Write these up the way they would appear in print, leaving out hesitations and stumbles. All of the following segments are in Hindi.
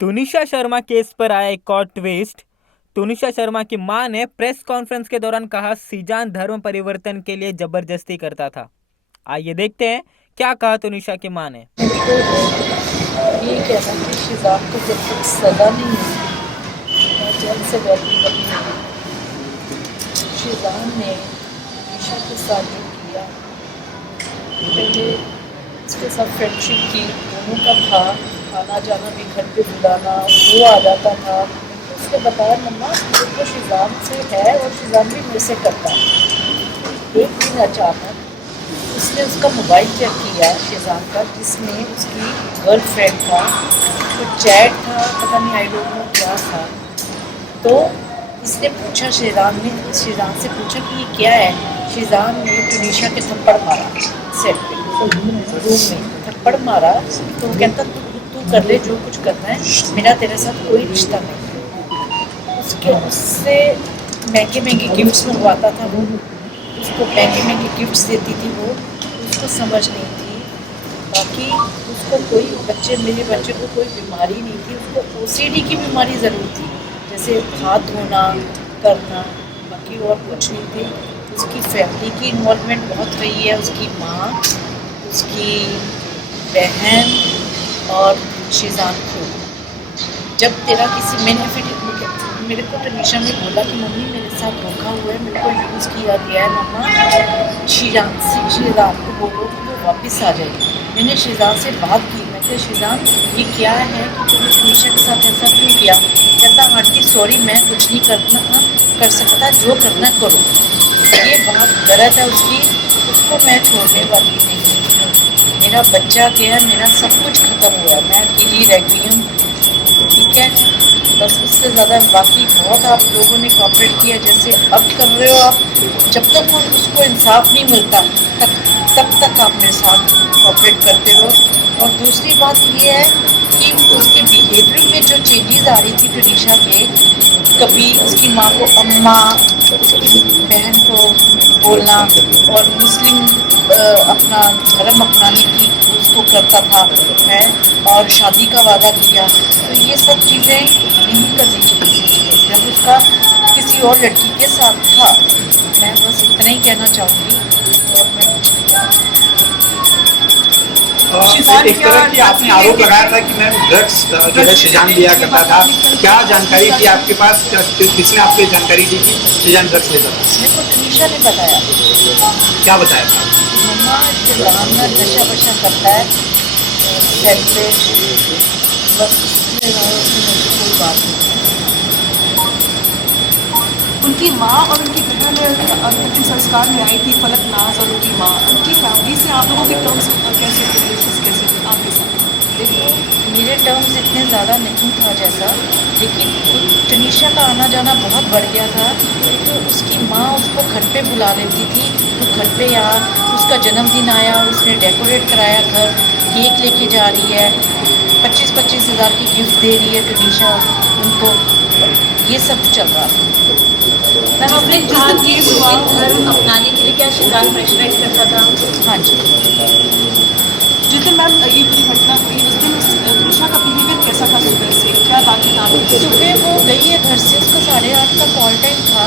तुनिशा शर्मा केस पर आया एक और ट्विस्ट। तुनिशा शर्मा की मां ने प्रेस कॉन्फ्रेंस के दौरान कहा सीजान धर्म परिवर्तन के लिए जबरदस्ती करता था। आइए देखते हैं क्या कहा तुनिशा की मां ने। ये कहना कि शिजान को जब तक सजा नहीं हुई मैं जेल से बैठी बनी शिजान ने ईशा के साथ जो किया, पहले उसके साथ फ्रेंडशिप की, दोनों का था, आना जाना भी, घर पे बुलाना, वो आ जाता था। उसने बताया मम्मा मेरे को शिजान से है और शिजान भी मेरे से करता है। एक दिन अचानक उसने उसका मोबाइल चेक किया शिजान का, जिसमें उसकी गर्लफ्रेंड था, तो चैट था, पता नहीं आई डोंट नो क्या था। तो इसने पूछा, शिजान से पूछा कि ये क्या है। शिजान ने तुनिशा के थप्पड़ मारा, सेट पे रूम में थप्पड़ मारा। तो वो कहता तू कर ले जो कुछ करना है, मेरा तेरे साथ कोई रिश्ता नहीं। उससे महंगे महंगे गिफ्ट्स मंगवाता था वो, उसको महंगे महंगे गिफ्ट्स देती थी वो, उसको समझ नहीं थी। बाकी उसको कोई मेरे बच्चे को कोई बीमारी नहीं थी, उसको ओसीडी की बीमारी ज़रूर थी, जैसे हाथ धोना करना, बाकी और कुछ नहीं थी। उसकी फैमिली की इन्वॉल्वमेंट बहुत रही है, उसकी माँ, उसकी बहन और शिजान को। जब तेरा किसी मेरे को तनीशा ने बोला कि मम्मी मेरे साथ धोखा हुआ है, मेरे को यूज़ किया गया है मम्मा, शिजान को बोलो कि वो वापस आ जाएगी। मैंने शिजान से बात की, मैं कहा शिजान ये क्या है कि तुमने तनीशा के साथ ऐसा क्यों किया। कहता आंटी सॉरी मैं कुछ नहीं कर सकता, जो करना करो। ये बात गलत है उसकी, उसको मैं छोड़ने वाली नहीं हूँ। मेरा बच्चा गया, मेरा सब कुछ ख़त्म हुआ, मैं अकेली रह गई हूँ, ठीक है। बस उससे ज़्यादा बाकी बहुत आप लोगों ने कॉपरेट किया जैसे अब कर रहे हो आप। जब तक उसको इंसाफ नहीं मिलता तब तक आप मेरे साथ कॉपरेट करते रहो। और दूसरी बात ये है कि उसके बिहेवियर में जो चेंजेस आ रही थी तुनिशा के, कभी उसकी माँ को अम्मा, उसकी बहन को बोलना, और मुस्लिम अपना धर्म अपनाने की उसको करता था है, और शादी का वादा किया। तो ये सब चीज़ें नहीं करनी चाहिए जब उसका किसी और लड़की के साथ था। मैं बस इतना ही कहना चाहूँगी और मैं कुछ नहीं कहना। एक तरह की आपने आरोप लगाया था कि मैं ड्रग्स जो है शिजान लिया करता था, क्या जानकारी थी आपके पास, किसने आपको जानकारी दी कि शिजान ड्रग्स लेता था? मेरे को तनीशा ने बताया। क्या बताया था? मम्मा शिजान नशा वशा करता है सेट पे, बस इसमें कोई बात नहीं। उनकी माँ और उनकी बहन अंतिम संस्कार में आई थी, फलक नाज और उनकी माँ, उनकी फैमिली से आप लोगों के टर्म्स कैसे आपके साथ? देखो मेरे टर्म्स इतने ज़्यादा नहीं था जैसा, लेकिन तनीशा का आना जाना बहुत बढ़ गया था। तो उसकी माँ उसको घर पे बुला लेती थी, तो घर पे आ, उसका जन्मदिन आया, उसने डेकोरेट कराया घर, केक लेके जा रही है, 25-25 हज़ार की गिफ्ट दे रही है तनीशा उनको, ये सब चल रहा था। मैम अपने धर्म अपनाने के लिए क्या शिजान प्रेशराइज करता था? हाँ जी। जिस दिन मैम ये पूरी घटना हुई उस दिन तनीशा का बिहेवियर कैसा था? सुबह से क्या बातें था? सुबह वो गई है घर से, उसका 8:30 का कॉल टाइम था,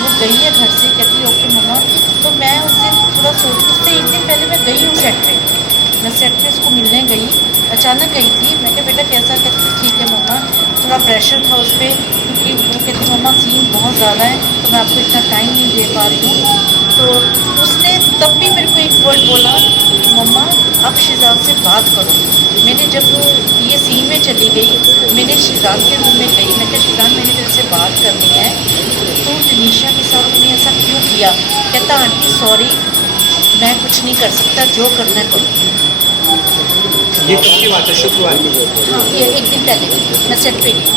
वो गई है घर से, कहती ओके मम्मा। तो मैं उस दिन थोड़ा उससे एक दिन पहले मैं गई हूँ सेट पे, मैं सेट पे उसको मिलने गई, अचानक गई थी। मैं कहा बेटा कैसा, कहती ठीक है मम्मा, थोड़ा प्रेशर था उस पर, क्योंकि वो कहती मम्मा सीन बहुत ज़्यादा है तो मैं आपको इतना टाइम नहीं दे पा रही हूँ। तो उसने तब भी मेरे को एक वर्ड बोला, मम्मा आप शिजान से बात करो। मैंने जब ये सीन में चली गई, मैंने शिजान के रूम में गई, मैं कहा शिजान मैंने तेरे से बात करनी है, तो तनीशा के साथ तूने ऐसा क्यों किया। कहता आंटी सॉरी मैं कुछ नहीं कर सकता, जो करना है करो। ये किसकी बात है? शुक्रवार की? हाँ ये एक दिन पहले मैं सेट पे गई,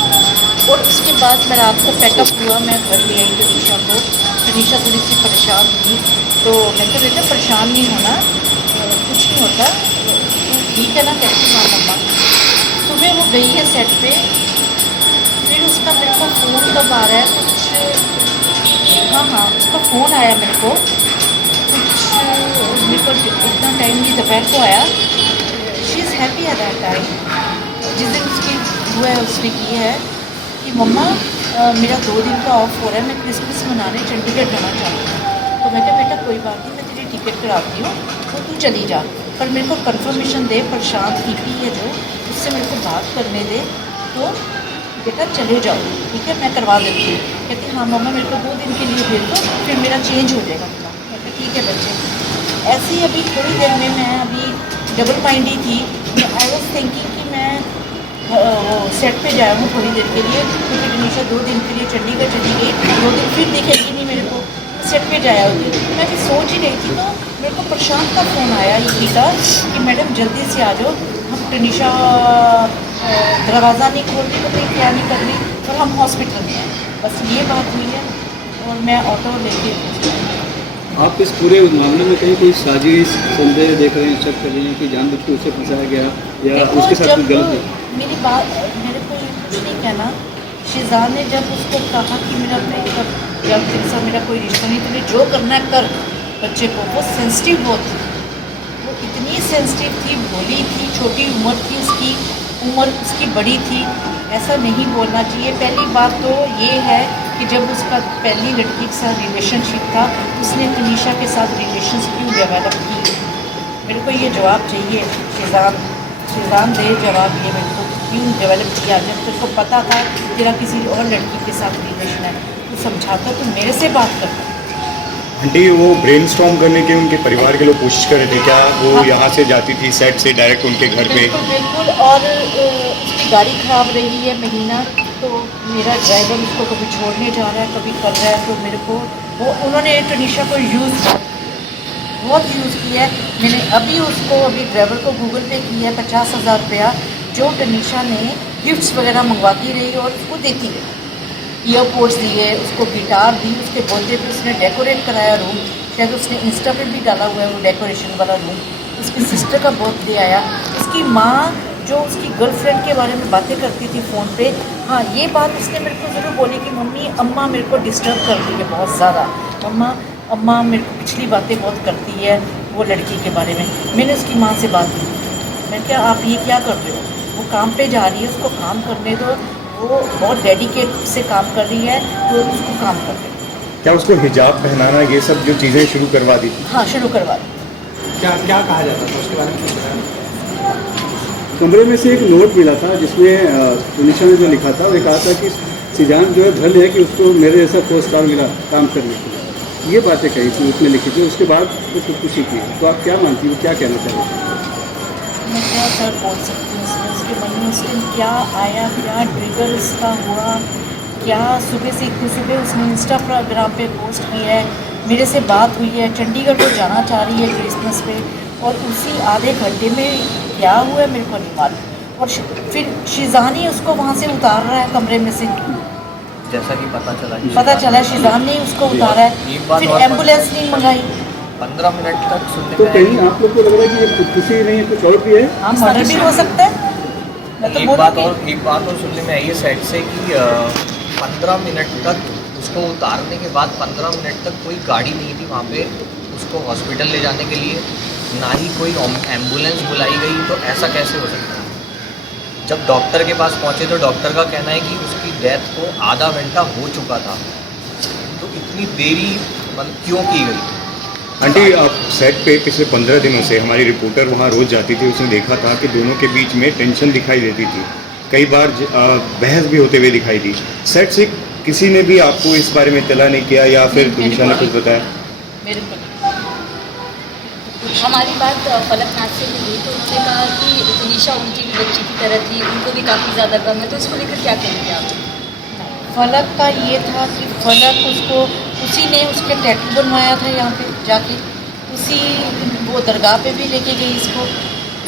और उसके बाद मैं रात को पैकअप हुआ, मैं घर ले आई तनीशा को। तनीशा थोड़ी सी परेशान थी, तो मैं कहा बेटा परेशान नहीं होना, कुछ नहीं होता, तो ठीक है ना, कहती हाँ मम्मा। सुबह वो गई है सेट पे, फिर उसका मेरे को फ़ोन कब आ रहा है कुछ, हाँ उसका फ़ोन आया मेरे को कुछ, मेरे को इतना टाइम नहीं दोपहर को आया। She is happy at that time, जिस दिन उसकी हुआ है उसने की है कि मम्मा मेरा 2 दिन का ऑफ हो रहा है, मैं क्रिसमस मनाने चंडीगढ़ जाना चाहती हूँ। तो मैं कहा बेटा कोई बात नहीं, मैं तेरी टिकट कराती हूँ तो तू चली जा, पर मेरे को कंफर्मेशन दे, प्रशांत ईपी है जो, उससे मेरे को बात करने दे, तो बेटा चले जाओ, ठीक है मैं करवा देती हूँ। कहती हाँ मम्मा मेरे को 2 दिन के लिए भेज दो, फिर मेरा चेंज हो जाएगा पूरा। मैं कहा ठीक है बच्चे। ऐसे ही अभी थोड़ी देर में मैं अभी डबल माइंडी थी, आई वॉज थिंकिंग कि मैं वो सेट पे जाया हूँ थोड़ी देर के लिए, क्योंकि टनीशा 2 दिन के लिए चंडीगढ़ चली गई, 2 दिन फिर दिखेगी नहीं मेरे को, सेट पे जाया होती। मैं भी सोच ही रही थी तो मेरे को प्रशांत का फ़ोन आया ईपी का कि मैडम जल्दी से आ जाओ, हम टनीशा दरवाज़ा नहीं खोल रही, पता नहीं क्या नहीं कर रही, और हम हॉस्पिटल में हैं। बस ये बात हुई है और मैं ऑटो लेके आप इस पूरे मामले में कहीं कोई साजिश संदेह देख रहे हैं, शक कर रही हैं कि जानबूझ के उसे फंसाया गया या देखो, उसके साथ कुछ गलत है? मेरी बात, मेरे को ये कुछ नहीं कहना। शिजान ने जब उसको कहा कि मेरा ब्रेकअप, जब तेरे साथ मेरा कोई रिश्ता नहीं, तुम्हें जो करना है कर, बच्चे को, वो सेंसिटिव बहुत थी, वो इतनी सेंसिटिव थी, भोली थी, छोटी उम्र थी उसकी, उम्र उसकी बड़ी थी, ऐसा नहीं बोलना चाहिए। पहली बात तो ये है कि जब उसका पहली लड़की के साथ रिलेशनशिप था, उसने तनीशा के साथ रिलेशन क्यों डेवलप की? मेरे को ये जवाब चाहिए, शिजान दे जवाब, ये मेरे को क्यों डेवलप किया जब तेरे को पता था तेरा किसी और लड़की के साथ रिलेशन है? तू समझाता, तू मेरे से बात करता। आंटी वो ब्रेनस्टॉर्म करने के उनके परिवार के लोग कोशिश कर रहे थे क्या? वो हाँ। यहाँ से जाती थी सेट से डायरेक्ट उनके घर पे? बिल्कुल बिल्कुल, और उसकी गाड़ी ख़राब रही है महीना, तो मेरा ड्राइवर उसको कभी छोड़ने जा रहा है, कभी कर रहा है, तो मेरे को वो उन्होंने टनीशा को बहुत यूज़ किया है। मैंने अभी ड्राइवर को गूगल पे किया है 50,000 रुपया, जो टनीशा ने गिफ्ट्स वगैरह मंगवाती रही और उसको देती रही। ईयरपोर्ट्स दिए, उसको गिटार दी, उसके बर्थडे पे उसने डेकोरेट कराया रूम, शायद उसने इंस्टा पे भी डाला हुआ है वो डेकोरेशन वाला रूम। उसकी सिस्टर का बर्थडे आया, उसकी माँ जो उसकी गर्लफ्रेंड के बारे में बातें करती थी फ़ोन पे, हाँ ये बात उसने मेरे को ज़रूर बोली कि मम्मी अम्मा मेरे को डिस्टर्ब करती है बहुत ज़्यादा, अम्मा मेरे को पिछली बातें बहुत करती है वो लड़की के बारे में। मैंने उसकी माँ से बात की, मैं क्या आप ये क्या कर रहे हो? वो काम पे जा रही है, उसको काम करने दो, वो बहुत डेडिकेट से काम कर रही है, तो उसको काम कर रही है। क्या उसको हिजाब पहनाना ये सब जो चीज़ें शुरू करवा दी थी? हाँ शुरू करवा दी। क्या क्या कहा जाता था उसके बारे में कुछ बताया? कमरे में से एक नोट मिला था जिसमें टनीशा ने जो लिखा था वो कहा था कि शिजान जो है धर है कि उसको मेरे जैसा को स्टार मिला काम करने के लिए, ये बातें कही थी उसने लिखी थी। उसके बाद वो खुदकुशी की, तो आप क्या मानती हो, क्या कहना चाह रहे हैं? मैं क्या सर बोल सकती हूँ इसमें, उसके मन में उस दिन क्या आया, क्या ट्रिगर उसका हुआ, क्या सुबह से इतनी सुबह उसने इंस्टाग्राम पे पोस्ट की है, मेरे से बात हुई है, चंडीगढ़ को जाना चाह रही है क्रिसमस पे, और उसी आधे घंटे में क्या हुआ है मेरे को नहीं मालूम। और फिर शिजान ही उसको वहाँ से उतार रहा है कमरे में से, जैसा कि पता चला शिजान ने उसको उतारा है, फिर एम्बुलेंस नहीं मंगाई। 15 मिनट तक सुनने तो में कहीं आप लोग को लग रहा है कि ये खुदकुशी नहीं है, कुछ और भी है? हाँ मर्डर भी हो सकता है, मैं तो एक बात बोलूँगी। और सुनने में आई है साइड से कि 15 मिनट तक उसको उतारने के बाद 15 मिनट तक कोई गाड़ी नहीं थी वहाँ पे उसको हॉस्पिटल ले जाने के लिए, ना ही कोई एम्बुलेंस बुलाई गई। तो ऐसा कैसे हो सकता है? जब डॉक्टर के पास पहुँचे तो डॉक्टर का कहना है कि उसकी डेथ को आधा घंटा हो चुका था, तो इतनी देरी क्यों की गई? आंटी आप सेट पे पिछले 15 दिनों से हमारी रिपोर्टर वहाँ रोज़ जाती थी, उसने देखा था कि दोनों के बीच में टेंशन दिखाई देती थी, कई बार बहस भी होते हुए दिखाई दी। सेट से किसी ने भी आपको इस बारे में इत्तला नहीं किया या फिर टनीशा ने कुछ बताया? मेरे को हमारी बात फलक नाथ से हुई तो उन्होंने कहा कि तनीशा उनकी भी बच्ची की तरह थी, उनको भी काफ़ी ज़्यादा गम है, तो इसको लेकर क्या कहेंगे आप? फलक का ये था कि फलक उसको, उसी ने उसके टैटू बनवाया था यहाँ पे जाके, उसी वो दरगाह पे भी लेके गई इसको,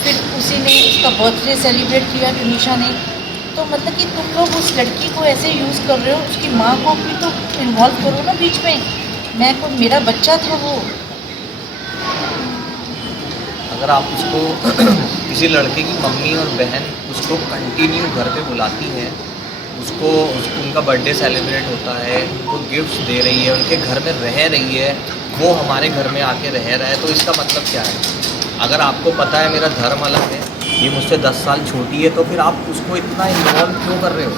फिर उसी ने उसका बर्थडे सेलिब्रेट किया टनीशा ने। तो मतलब कि तुम लोग उस लड़की को ऐसे यूज़ कर रहे हो, उसकी माँ को भी तो इन्वॉल्व करो ना बीच में। मेरा बच्चा था वो। अगर आप उसको किसी लड़के की मम्मी और बहन उसको कंटिन्यू घर पे बुलाती हैं, उसको उनका बर्थडे सेलिब्रेट होता है, उनको गिफ्ट्स दे रही है, उनके घर में रह रही है, वो हमारे घर में आके रह रहा है, तो इसका मतलब क्या है? अगर आपको पता है मेरा धर्म अलग है, ये मुझसे 10 साल छोटी है, तो फिर आप उसको इतना इन्वॉल्व क्यों कर रहे हो?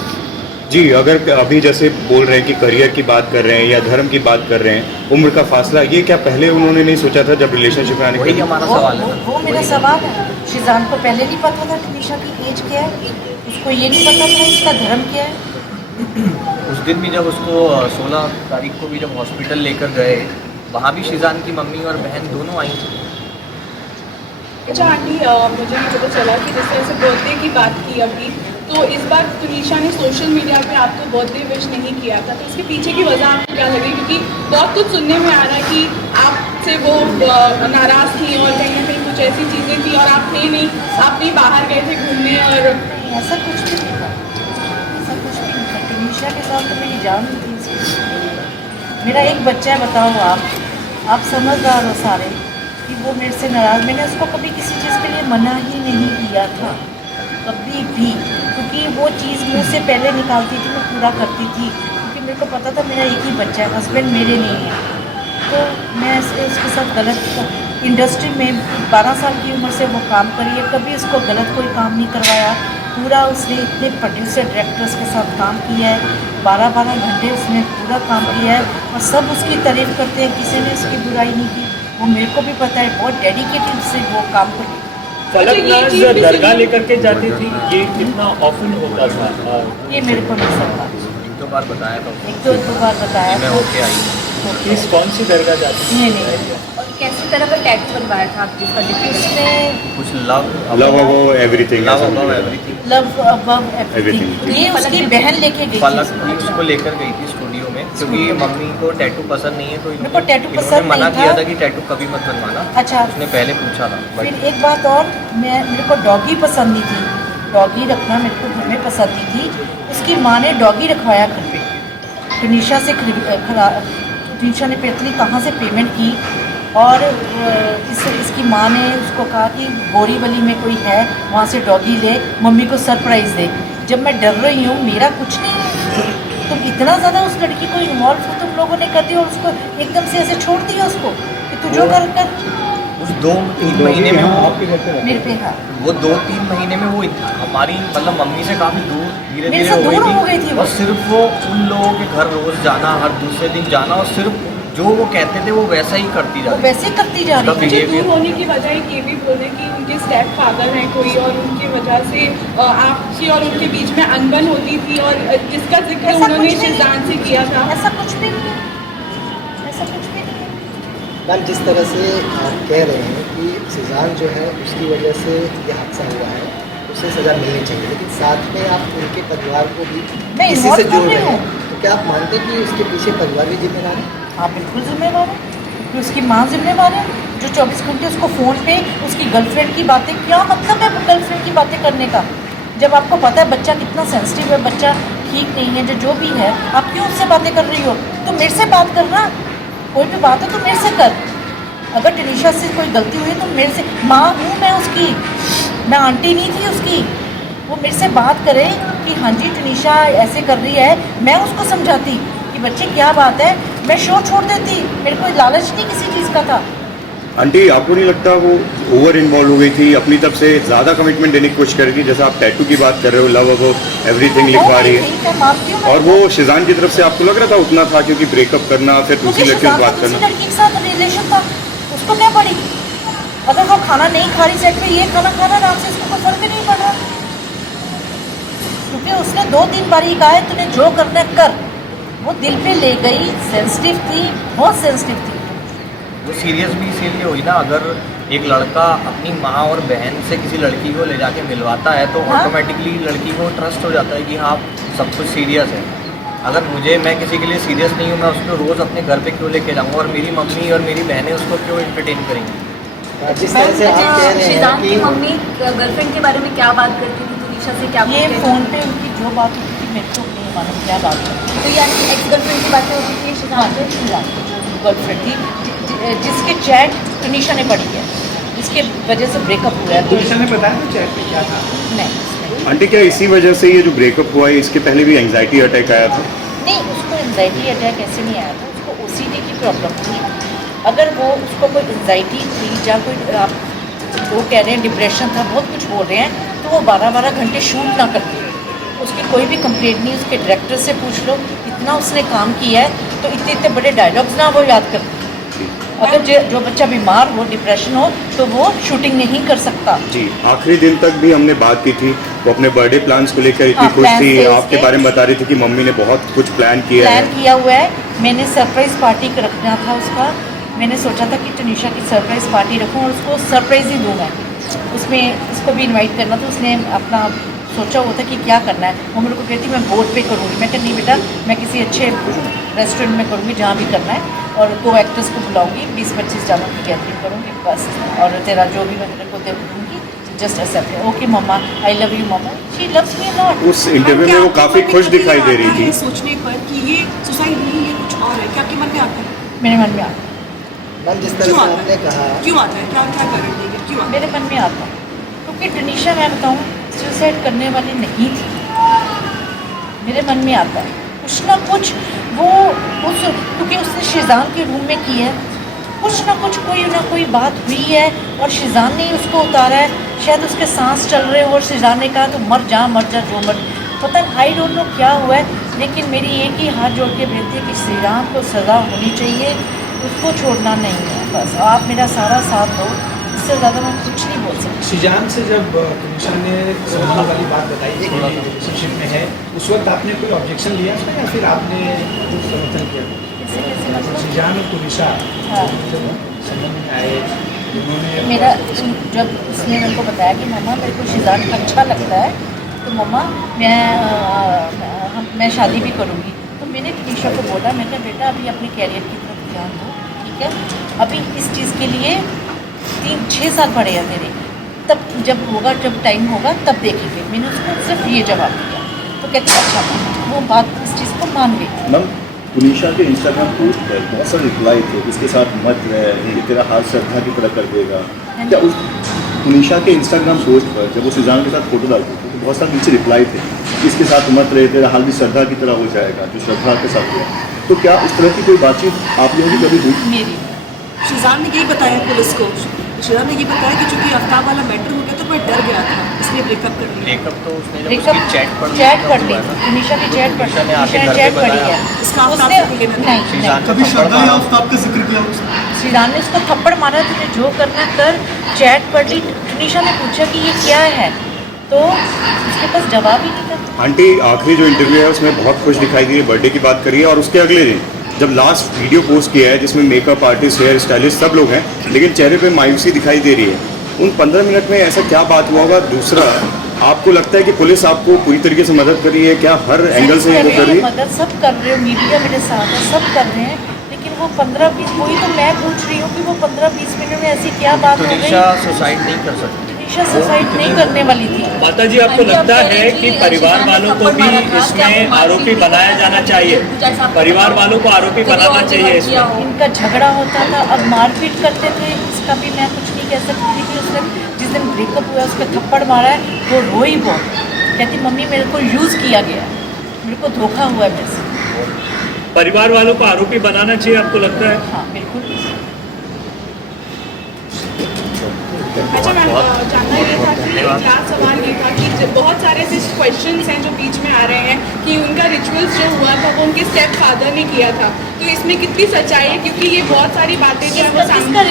जी, अगर अभी जैसे बोल रहे हैं कि करियर की बात कर रहे हैं या धर्म की बात कर रहे हैं, उम्र का फासला, ये क्या पहले उन्होंने नहीं सोचा था जब रिलेशनशिप में आने वही के? हमारा वो, सवाल है वो, ना। वो मेरा वही- सवाल है। शिजान को पहले नहीं पता था टनीशा की एज क्या है, उसको ये नहीं पता था इसका धर्म क्या है। उस दिन भी जब उसको 16 तारीख को भी जब हॉस्पिटल लेकर गए, वहाँ भी शिजान की मम्मी और बहन दोनों आई थी। अच्छा आंटी, मुझे ये पता चला कि जिस तरह से बर्थडे की बात की अभी, तो इस बार तुनिशा ने सोशल मीडिया पे आपको बर्थडे विश नहीं किया था, तो इसके पीछे की वजह आपको क्या लगी? क्योंकि बहुत कुछ सुनने में आ रहा है कि आपसे वो नाराज़ थी और कहीं ना कहीं कुछ ऐसी चीज़ें थी और आप थे नहीं, आप भी बाहर गए थे घूमने। और नहीं, ऐसा कुछ भी नहीं था, ऐसा कुछ भी नहीं था। टनीशा के साथ तो मेरी जान थी इसकी। मेरा एक बच्चा है, बताओ आप समझदार हो सारे कि वो मेरे से नाराज़। मैंने उसको कभी किसी चीज़ के लिए मना ही नहीं किया था, कभी भी, क्योंकि वो चीज़ मुझ से पहले निकालती थी, मैं पूरा करती थी, क्योंकि मेरे को पता था मेरा एक ही बच्चा है, हस्बैंड मेरे नहीं है। तो मैं उसके साथ गलत इंडस्ट्री में 12 साल की उम्र से वो काम करी है, कभी उसको गलत कोई काम नहीं करवाया। पूरा उसने इतने प्रोड्यूसर डायरेक्टर्स के साथ काम किया है, 12-12 घंटे उसने पूरा काम किया है और सब उसकी तारीफ़ करते हैं, किसी ने उसकी बुराई नहीं की। वो मेरे को भी पता है, बहुत डेडिकेटेड से वो काम करती। फलकनाज दरगाह लेकर के जाती थी, ये कितना ऑफन होता था? ये मेरे को नहीं सकता, 1-2 बार बताया था उसको। 1-2 बार बताया मैं तो होके आई हूँ। किस कौन सी दरगाह जाती थी? नहीं और कैसी तरह का टैग बनवाया था आप जिसका जिक्र कर रहे हैं? उसने कुछ love love above everything, love above everything. Love above everything, Everything. ये उसकी बहन लेके गई फलक थी। भी उसको लेकर गई थी स्टूडियो में, क्योंकि मम्मी को टैटू पसंद नहीं है, तो मेरे को टैटू इन्होंने पसंद मना नहीं किया था। था कि टैटू कभी मत बनवाना। अच्छा, उसने पहले पूछा था, फिर बट एक बात और, मेरे को डॉगी पसंद नहीं थी, डॉगी रखना मेरे को घर में पसंद नहीं थी। उसकी माँ ने डॉगी रखवाया घर पे, टनीशा से टनीशा ने पता नहीं कहाँ से पेमेंट की और इसकी माँ ने उसको कहा कि बोरीवली में कोई है, वहाँ से डॉगी ले, मम्मी को सरप्राइज़ दे। जब मैं डर रही हूँ, मेरा कुछ नहीं है, तुम इतना ज़्यादा उस लड़की को इन्वॉल्व हो, तुम लोगों ने कर दिया और उसको एकदम से ऐसे छोड़ दिया उसको कि तू जो कर उस 2-3 महीने में मेरे पे। हाँ, वो 2-3 महीने में वो हमारी मतलब मम्मी से काफ़ी दूर धीरे मेरे धीरे से दूर हो गई थी वो। और सिर्फ वो उन लोगों के घर रोज़ जाना, हर दूसरे दिन जाना, और सिर्फ जो वो कहते थे वो वैसा ही करती जा वो रही वैसे ही करती जा रही उसका थी। मुझे behavior- दूर होने की वजह एक ये भी बोल रहे कि उनके स्टेप फादर हैं कोई, और उनकी वजह से आपकी और उनके बीच में अनबन होती थी, और जिसका जिक्र ऐसा उन्होंने कुछ भी नहीं। शिजान से किया था। ऐसा कुछ भी नहीं है, ऐसा कुछ भी नहीं है। मैम, जिस तरह से आप कह रहे हैं कि शिजान जो है उसकी वजह से ये हादसा हुआ है, उसे सज़ा मिलनी चाहिए, लेकिन साथ में आप उनके परिवार को भी मैं इसी involve से जोड़ कर रहे रही हैं, हूँ। तो क्या आप मानते हैं कि उसके पीछे परिवार भी जिम्मेदार है? हाँ, बिल्कुल जिम्मेवार है, कि उसकी माँ जिम्मेवार है, जो 24 घंटे उसको फ़ोन पे उसकी गर्लफ्रेंड की बातें, क्या मतलब है गर्लफ्रेंड की बातें करने का? जब आपको पता है बच्चा कितना सेंसिटिव है, बच्चा ठीक नहीं है, जो भी है, आप क्यों उससे बातें कर रही हो? तो मेरे से बात करना, कोई भी बात हो तो मेरे से कर। अगर टनीशा से कोई गलती हुई तो मेरे से, माँ हूँ मैं उसकी, मैं आंटी नहीं थी उसकी। वो मेरे से बात करे कि हाँ जी टनीशा ऐसे कर रही है, मैं उसको समझाती कि बच्चे क्या बात है, मैं शो छोड़ देती, मेरे को लालच नहीं किसी चीज़ का था। आंटी, आपको नहीं लगता वो ओवर इन्वॉल्व हो गई थी, अपनी तरफ से ज़्यादा कमिटमेंट देने की कोशिश कर रही थी? जैसे आप टैटू की बात कर रहे हो, लव अबव एवरीथिंग लिखवा रही है, मैं मानती हूँ, और वो शिजान की तरफ से आपको लग रहा था उतना था? क्योंकि ब्रेकअप करना, फिर दूसरी क्योंकि लड़की से शिजान का बात दूसरी करना। लड़की के साथ रिलेशन था, उसको क्या पड़ी? अगर वो खाना नहीं खा रही सेट पे, ये खाना खाना आराम से, इसको कोई फर्क ही नहीं पड़ रहा, क्योंकि उसने 2-3 बार ही कहा है तूने जो करना है कर। वो दिल पे ले गई, सेंसिटिव थी, बहुत सेंसिटिव थी। वो सीरियस भी इसीलिए हुई ना, अगर एक लड़का अपनी माँ और बहन से किसी लड़की को ले जाके मिलवाता है तो हाँ? ऑटोमेटिकली लड़की को ट्रस्ट हो जाता है कि हाँ सब कुछ सीरियस है। अगर मैं किसी के लिए सीरियस नहीं हूँ, मैं उसको रोज़ अपने घर पे क्यों लेके जाऊँगा, और मेरी मम्मी और मेरी बहनें उसको क्यों एंटरटेन करेंगी? जिस तरह से आप कह रहे हैं शिजान की कि मम्मी गर्लफ्रेंड के बारे में क्या बात करती थी, तुनिशा से क्या ये पूछते थे? फ़ोन पे उनकी जो बात होती थी मेरे को नहीं मालूम क्या बात है। तो यानी एक्स गर्लफ्रेंड की बातें होती थी शिजान से? गर्लफ्रेंड थी जिसकी चैट टनीशा ने पढ़ी है, इसके वजह से ब्रेकअप हुआ है। तो तुनिशा ने बताया था चैट पे क्या था? नहीं, आंटी, क्या इसी वजह से ये जो ब्रेकअप हुआ है, इसके पहले भी एंग्जाइटी अटैक आया था? नहीं, उसको एंजाइटी अटैक ऐसे नहीं आया था, उसको ओसीडी की प्रॉब्लम थी। अगर वो उसको कोई एंजाइटी थी या कोई वो कह रहे हैं डिप्रेशन था, बहुत कुछ बोल रहे हैं, तो वो 12-12 घंटे शूट ना करती, उसकी कोई भी कंप्लेंट नहीं, उसके डायरेक्टर से पूछ लो, इतना उसने काम किया है, तो इतने इतने बड़े डायलॉग्स ना वो याद करती। अगर जो बच्चा बीमार हो, डिप्रेशन हो, तो वो शूटिंग नहीं कर सकता। जी, आखिरी दिन तक भी हमने बात की थी, वो अपने बर्थडे प्लान्स को लेकर इतनी खुश थी, आपके बारे में बता रही थी कि मम्मी ने बहुत कुछ प्लान किया हुआ है। मैंने सरप्राइज पार्टी रखना था उसका, मैंने सोचा था कि तनीषा की सरप्राइज पार्टी रखूं और उसको सरप्राइज ही दूँ मैं, उसमें उसको भी इनवाइट करना था। उसने अपना सोचा हुआ था कि क्या करना है, वो मेरे को कहती मैं बोर्ड पे करूँगी। मैं कहा नहीं बेटा, मैं किसी अच्छे रेस्टोरेंट में करूँगी जहाँ भी करना है, और को एक्टर्स को बुलाऊंगी, 20-25 जनों की गैदरिंग करूँगी बस, और तेरा जो भी मैं तेरे को दे दूँगी, just accept. Okay mama, I love you mama, she loves me lot. उस इंटरव्यू में वो काफ़ी खुश दिखाई दे रही थी। सोचने पर कि ये सुसाइड नहीं है, कुछ और है, क्या आपके मन में आता है? मेरे मन में आता है। मैम जिस तरह से आपने कहा, क्यों आता है, क्या क्या कारण है, क्यों आता है? मेरे मन में आता है क्योंकि तनीषा, मैं बताऊँ, सुसाइड करने वाली नहीं थी। मेरे मन में आता है कुछ ना कुछ, वो उस क्योंकि उसने शिजान के रूम में की है, कुछ ना कुछ कोई ना कोई बात हुई है, और शिजान ने ही उसको उतारा है। शायद उसके सांस चल रहे हो और शिजान ने कहा तो मर जा जो मर, पता नहीं, आई डोंट नो क्या हुआ है। लेकिन मेरी एक ही हाथ जोड़ के बेनती है कि श्री राम को सज़ा होनी चाहिए, उसको छोड़ना नहीं है। बस आप मेरा सारा साथ दो, इससे ज़्यादा मैं कुछ नहीं बोल सकती। शिजान से जब तनीषा ने सलमान वाली बात बताई कि रिलेशनशिप में है, उस वक्त आपने कोई ऑब्जेक्शन लिया उसमें या फिर आपने कुछ समर्थन किया? शिजान और तनीषा जब संबंध में आए, उन्होंने मेरा जब उसने मेरे को बताया कि मम्मा मेरे को शिजान अच्छा लगता है, तो मम्मा मैं शादी भी करूँगी, तो मैंने तनीषा को बोला, मैंने बेटा अभी अपने कैरियर की तरफ ध्यान दो, ठीक है, अभी इस चीज़ के लिए 3-6 साल पड़े हैं तेरे, तब जब होगा, जब टाइम होगा तब देखेंगे। मैंने उसको सिर्फ ये जवाब दिया, तो कहते अच्छा, वो बात इस चीज़ को मान गई। मैम तुनिशा के इंस्टाग्राम पोस्ट पर बहुत सारे रिप्लाई थे, उसके साथ मत रहे, ये तेरा हाथ श्रद्धा की तरह कर देगा। क्या उस तुनिशा के इंस्टाग्राम पोस्ट पर जब वो सुजान के साथ फोटो डालती थी तो बहुत सारे नीचे रिप्लाई थे, इसके साथ मत रहे, तेरा हाल भी श्रद्धा की तरह हो जाएगा, जो श्रद्धा के साथ हुआ। तो क्या इस तरह की कोई बातचीत आप लोगों की कभी हुई? मेरी शिजान ने यही बताया पुलिस को, शिजान ने ये बताया कि चूंकि आफ्ताब वाला मैटर हो गया तो मैं डर गया था, इसलिए ब्रेकअप कर लिया। ब्रेकअप तो उसने जब ब्रेकअप उसकी चैट पढ़ ली, तनीषा की चैट पढ़ी, ने आके घर पे चैट पढ़ी बताया। है, इसका आफ्ताब उसने से लेना नहीं, शिजान नहीं, का थप्पड़ मारा। आफ्ताब का जिक्र किया उसने। शिजान ने उसको थप्पड़ मारा, तुझे जो करना कर, चैट पढ़ ली। तनीषा ने पूछा कि ये क्या है, तो उसके पास जवाब ही नहीं था। आंटी आखिरी जो इंटरव्यू है उसमें बहुत खुश दिखाई दी है, बर्थडे की बात करी है, और उसके अगले दिन जब लास्ट वीडियो पोस्ट किया है जिसमें मेकअप आर्टिस्ट, हेयर स्टाइलिस्ट सब लोग हैं, लेकिन चेहरे पे मायूसी दिखाई दे रही है। उन 15 मिनट में ऐसा क्या बात हुआ होगा? दूसरा, आपको लगता है कि पुलिस आपको पूरी तरीके से मदद कर रही है क्या? हर एंगल से वो कर रही है? मदद सब कर रहे हो, मीडिया मेरे साथ है, सब कर रहे हैं, लेकिन वो 15-20, वही तो मैं पूछ रही हूँ कि वो 15-20 मिनट में ऐसी क्या बात हो गई? तनीषा सुसाइड नहीं कर सकती। तनीषा सुसाइड नहीं करने वाली थी। माता जी, आपको लगता है कि परिवार वालों को भी इसमें आरोपी बनाया जाना चाहिए? परिवार वालों को आरोपी बनाना चाहिए इसमें? इनका झगड़ा होता था, अब मारपीट करते थे, इसका भी मैं कुछ नहीं कह सकती थी कि उसने जिस दिन ब्रेकअप हुआ उसका थप्पड़ मारा है, वो रोई बहुत, कहती मम्मी मेरे को यूज़ किया गया, मेरे को धोखा हुआ है मेरे से। परिवार वालों को आरोपी बनाना चाहिए, आपको लगता है? हाँ बिल्कुल। अच्छा मैम, जानना ये था कि लास्ट सवाल ये था कि बहुत सारे ऐसे क्वेश्चंस हैं जो बीच में आ रहे हैं कि उनका रिचुअल्स जो हुआ था वो उनके स्टेप फादर ने किया था, तो इसमें कितनी सच्चाई है? क्योंकि ये बहुत सारी बातें जो है वो सामने,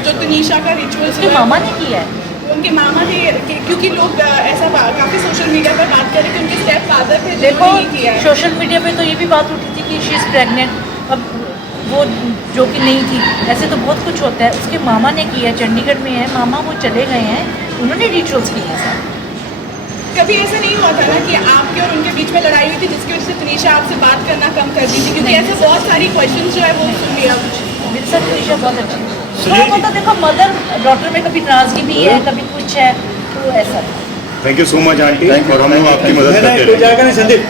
जो तनीषा का रिचुअल्स उसके मामा ने किया है, उनके मामा थे, क्योंकि लोग ऐसा काफ़ी सोशल मीडिया पर बात कर रहे कि उनके स्टेप फादर थे देखो जो नहीं किया है। सोशल मीडिया पे तो ये भी बात उठी थी कि शी इज़ प्रेग्नेंट, अब वो जो कि नहीं थी, ऐसे तो बहुत कुछ होता है। उसके मामा ने किया, चंडीगढ़ में है मामा, वो चले गए हैं, उन्होंने रिचुअल्स किए हैं सर। कभी ऐसा नहीं हुआ था ना कि आपके और उनके बीच में लड़ाई हुई थी जिसकी वजह से तनीषा आपसे बात करना कम कर दी थी? क्योंकि ऐसे बहुत सारी क्वेश्चन जो है वो सुन लिया मेरे साथ तनीषा बहुत अच्छी है। थोड़ा बहुत देखो मदर डॉटर में कभी नाराजगी भी है, कभी कुछ है, तो ऐसा। Thank you so much aunty, और हम लोग आपकी मदद करते हैं। संदीप